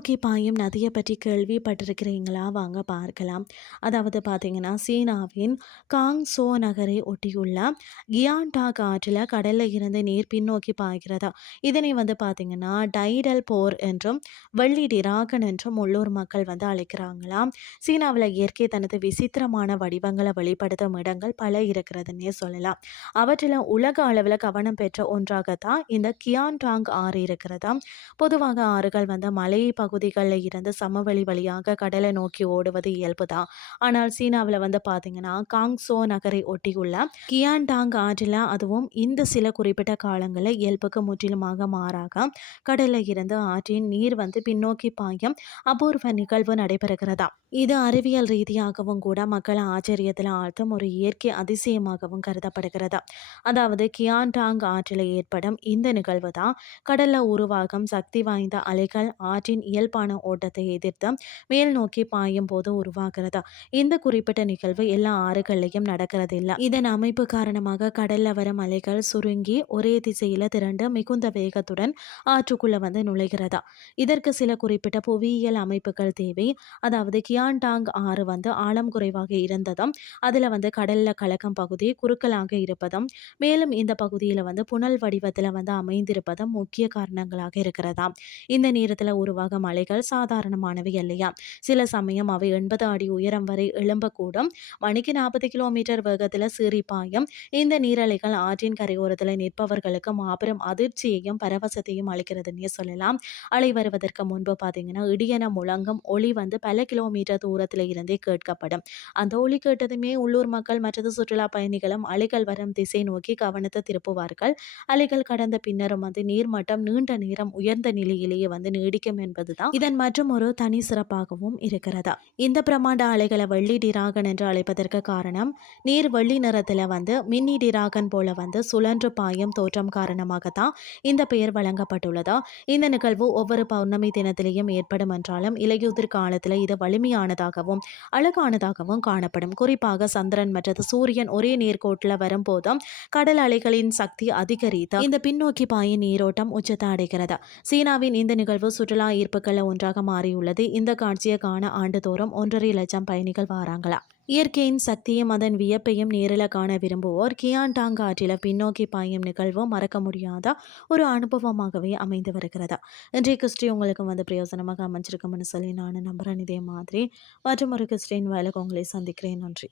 நோக்கி பாயும் நதியை பற்றி கேள்விப்பட்டிருக்கிறீங்களா? வாங்க பார்க்கலாம். அதாவது பார்த்தீங்கன்னா சீனாவின் காங் சோ நகரை ஒட்டியுள்ள கியான்டாக் ஆற்றில் கடலில் இருந்து நீர் பின்னோக்கி பாய்கிறதா? இதனை வந்து பார்த்தீங்கன்னா டைடல் போர் என்றும் வெள்ளி டிராகன் என்றும் உள்ளூர் மக்கள் வந்து அழைக்கிறாங்களாம். சீனாவில் இயற்கை தனது விசித்திரமான வடிவங்களை வெளிப்படுத்தும் இடங்கள் பல இருக்கிறதுன்னே சொல்லலாம். அவற்றில் உலக அளவில் கவனம் பெற்ற ஒன்றாகத்தான் இந்த கியான்டாங் ஆறு இருக்கிறதா பொதுவாக ஆறுகள் வந்து மலை பகுதிகளில் இருந்து சமவெளி வழியாக கடலை நோக்கி ஓடுவது இயல்புதான் ஆனால் சீனாவில் வந்து பார்த்தீங்கன்னா காங்ஸோ நகரை ஒட்டியுள்ள கியான்டாங் ஆற்றில் அதுவும் இந்த சில குறிப்பிட்ட காலங்களில் இயல்புக்கு முற்றிலுமாக மாறாக கடலில் இருந்து ஆற்றின் நீர் வந்து பின்னோக்கி பாயும் அபூர்வ நிகழ்வு நடைபெறுகிறதா? இது அறிவியல் ரீதியாகவும் கூட மக்களை ஆச்சரியத்தில் ஆழ்த்தும் ஒரு இயற்கை அதிசயமாகவும் கருதப்படுகிறது? அதாவது கியான்டாங் ஆற்றில் ஏற்படும் இந்த நிகழ்வு தான் கடலில் உருவாகும் சக்தி வாய்ந்த அலைகள் ஆற்றின் இயல்பான ஓட்டத்தை எதிர்த்து மேல் நோக்கி பாயும் போது உருவாகிறதா? இந்த குறிப்பிட்ட நிகழ்வு எல்லா ஆறுகள்லையும் நடக்கிறது இல்லை இதன் அமைப்பு காரணமாக கடல்ல வர மலைகள் சுருங்கி ஒரே திசையில திரண்டு மிகுந்த வேகத்துடன் ஆற்றுக்குள்ள வந்து நுழைகிறதா? இதற்கு சில குறிப்பிட்ட புவியியல் அமைப்புகள் தேவை. அதாவது கியான்டாங் ஆறு வந்து ஆழம் குறைவாக இருந்ததும் அதுல வந்து கடல்ல கலக்கம் பகுதி குறுக்கலாக இருப்பதும் மேலும் இந்த பகுதியில வந்து புனல் வடிவத்துல வந்து அமைந்திருப்பதும் முக்கிய காரணங்களாக இருக்கிறதா இந்த நேரத்தில் உருவாகும் அலைகள் சாதாரணமானவை இல்லையா சில சமயம் அவை எண்பது அடி உயரம் வரை எழும்பக்கூடும். மணிக்கு நாற்பது கிலோமீட்டர் வேகத்தில் சீறிப்பாயும் இந்த நீரலைகள் ஆற்றின் கரையோரத்தில் நிற்பவர்களுக்கு மாபெரும் அதிர்ச்சியையும் பரவசத்தையும் அளிக்கிறதுன்னே சொல்லலாம். அலை வருவதற்கு முன்பு பார்த்தீங்கன்னா இடியன முழங்கும் ஒளி வந்து பல கிலோமீட்டர் தூரத்தில் இருந்தே கேட்கப்படும். அந்த ஒளி கேட்டதுமே உள்ளூர் மக்கள் மற்றது சுற்றுலா பயணிகளும் அலைகள் வரும் திசை நோக்கி கவனத்தை திருப்புவார்கள். அலைகள் கடந்த பின்னரும் வந்து நீர்மட்டம் நீண்ட நேரம் உயர்ந்த நிலையிலேயே வந்து நீடிக்கும் என்பது என்பதுதான் இதன் மற்றும் ஒரு தனி சிறப்பாகவும் இருக்கிறதா. இந்த பிரம்மாண்ட அலைகளை வெள்ளி டிராகன் என்று அழைப்பதற்கு காரணம் நீர் வெள்ளி நிறத்தில் வந்து மின்னி டிராகன் போல வந்து சுழன்று பாயும் தோற்றம் காரணமாக தான் இந்த பெயர் வழங்கப்பட்டுள்ளதா. இந்த நிகழ்வு ஒவ்வொரு பௌர்ணமி தினத்திலேயும் ஏற்படும் என்றாலும் இலையுதிர் காலத்தில் இது வலிமையானதாகவும் அழகானதாகவும் காணப்படும். குறிப்பாக சந்திரன் மற்றது சூரியன் ஒரே நேர்கோட்டில் வரும்போதும் கடல் அலைகளின் சக்தி அதிகரித்து இந்த பின்னோக்கி பாயும் நீரோட்டம் உச்சத்தை அடைகிறது. சீனாவின் இந்த நிகழ்வு சுற்றுலா ஈர்ப்பு ஈர்ப்புகளில் ஒன்றாக மாறியுள்ளது. இந்த காட்சியை காண ஆண்டுதோறும் ஒன்றரை லட்சம் பயணிகள் வாராங்களா? இயற்கையின் சக்தியும் அதன் வியப்பையும் நேரில் காண விரும்புவோர். கியான்டாங் ஆற்றில பின்னோக்கி பாயும் நிகழ்வும் மறக்க முடியாத ஒரு அனுபவமாகவே அமைந்து வருகிறது? இன்றைய கிறிஸ்டி உங்களுக்கு வந்து பிரயோஜனமாக அமைஞ்சிருக்கும்னு சொல்லி நான் நம்புகிறேன் இதே மாதிரி மற்றும் ஒரு கிறிஸ்டின் வயலுக்கு உங்களை சந்திக்கிறேன். நன்றி.